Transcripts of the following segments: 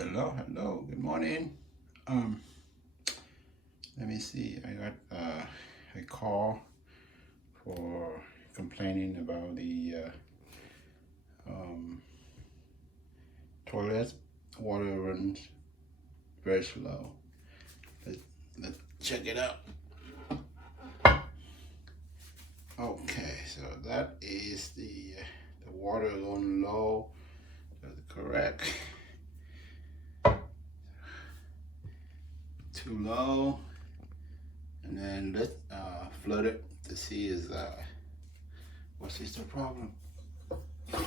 Hello, good morning. Let me see, I got a call for complaining about the toilet water runs very slow. Let's check it out. Okay, so that is the water going low. That's correct. Too low, and then let's flood it to see what is the problem. Oh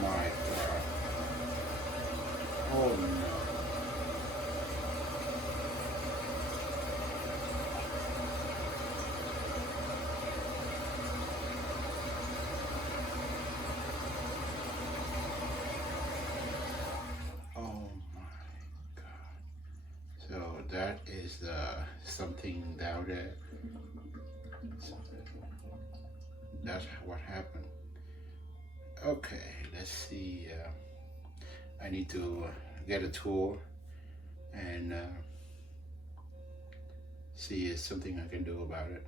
my God! Oh no! So that is something down there. That's what happened. Okay, let's see. I need to get a tool and see if something I can do about it.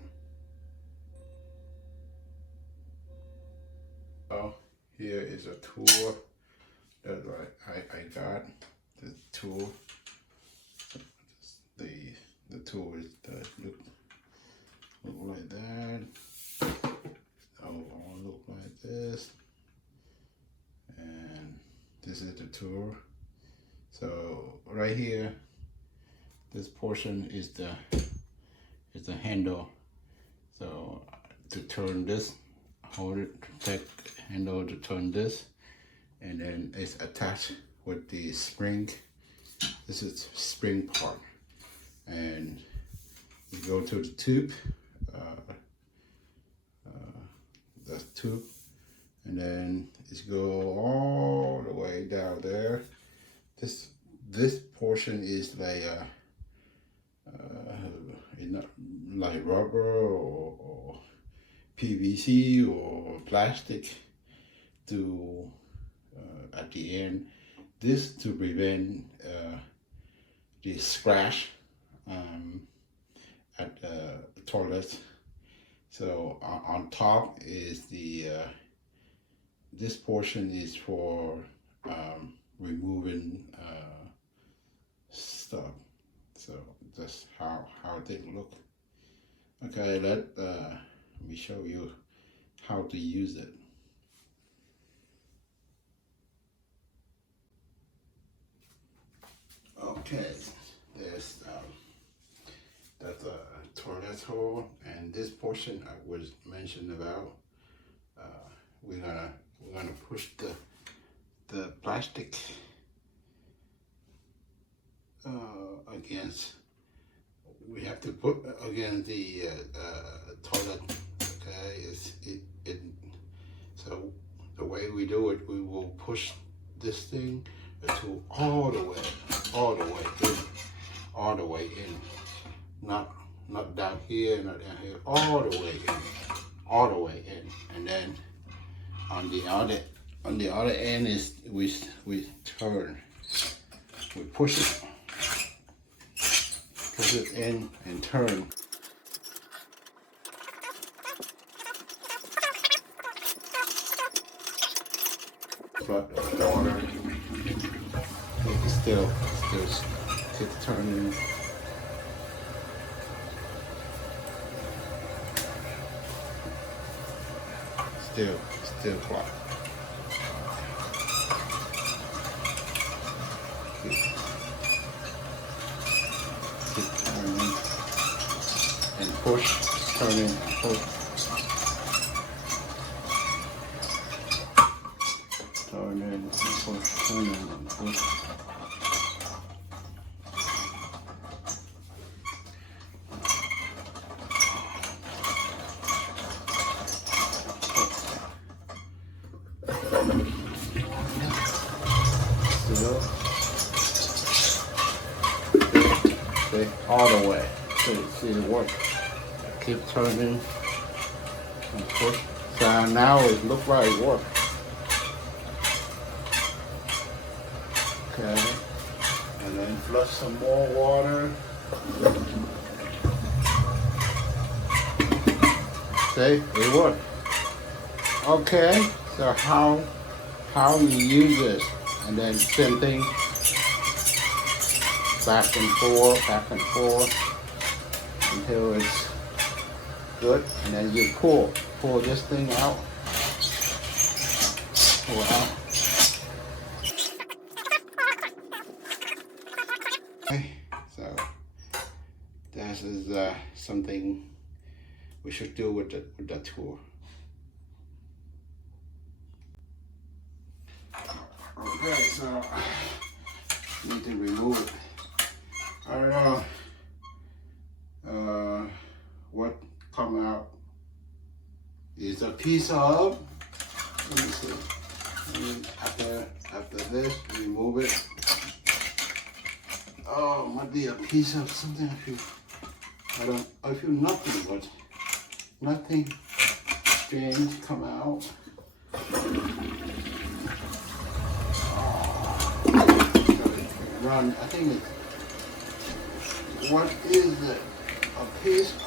Oh, here is a tool that I got. The tool. The tool is look like that. Look like this, and this is the tool. So right here, this portion is the handle. So to turn this, hold it, take handle to turn this, and then it's attached with the spring. This is spring part. And you go to the tube, the tube, and then it's go all the way down there. This portion is like not like rubber or PVC or plastic to at the end. This to prevent the scratch at the toilet. So on top is the this portion is for removing stuff. So that's how they look. Okay, let me show you how to use it. Okay, there's that's a toilet hole, and this portion I was mentioned about. We're gonna push the plastic against. We have to put against the toilet. Okay, so the way we do it, we will push this thing to all the way in. Not down here, not down here, all the way in, and then on the other end is we turn, we push it in and turn. Flood the water. It's still turning. Still clogged. Keep turning and push, turning and push. Turning and push, turning and push. All the way. See it work. keep turning and push. So now it looks like it works. Okay, and then flush some more water. See, it works. Okay, so how you use this, and then same thing, back and forth until it's good, and then you pull this thing out, pull out. Okay, so this is something we should do with the tool. Okay, so need to remove it. I don't know what come out is a piece of. Let me see. After this, remove it. Oh, might be a piece of something. I feel nothing, but nothing strange come out. Run. I think it. What is it? A piece of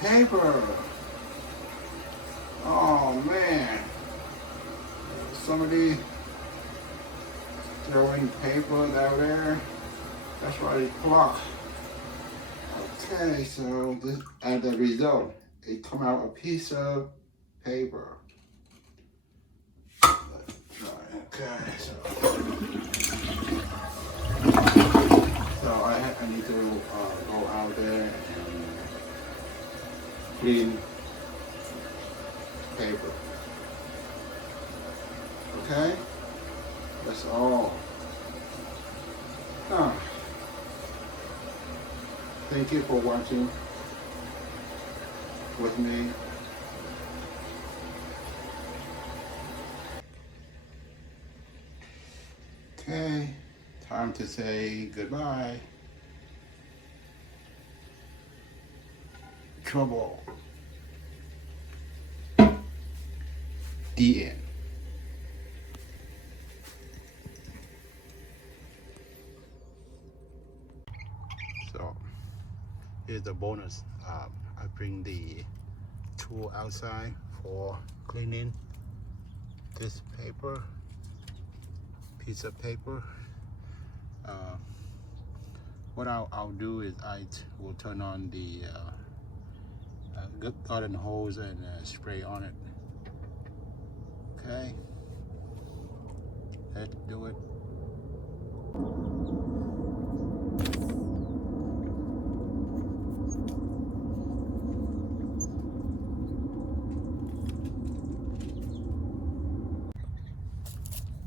paper. Oh man! Somebody throwing paper down there. That's why it clogged. Okay, so this, as a result, it come out a piece of paper. Let's try. Okay, so I need to go out there and clean paper. Okay, that's all. Thank you for watching with me. Okay, time to say goodbye. Trouble. The end. So here's the bonus. I bring the tool outside for cleaning this piece of paper. What I'll do is I will turn on the garden hose and spray on it. Okay, let's do it.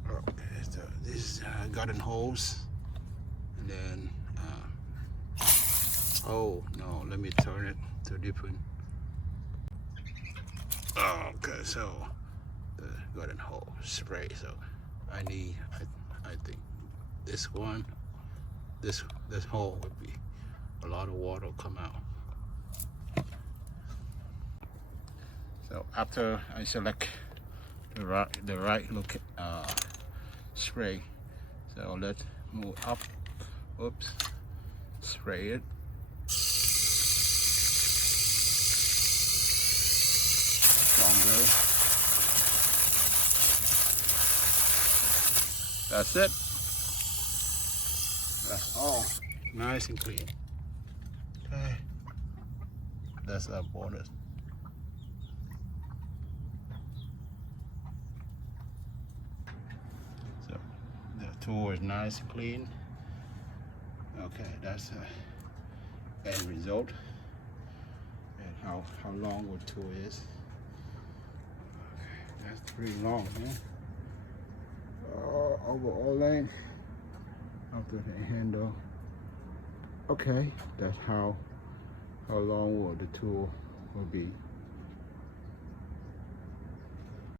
Okay, so this is garden hose, and then oh no, let me turn it to different. Okay, so the garden hose spray. So I think this one, this hole would be a lot of water come out. So after I select the right look spray, so let's move up. Oops, spray it. Stronger. That's it. That's all. Nice and clean. Okay. That's our bonus. So the tool is nice and clean. Okay, that's the end result. And how long the tool is. Okay, that's pretty long, man. Over all length after the handle. Okay, that's how long will the tool will be.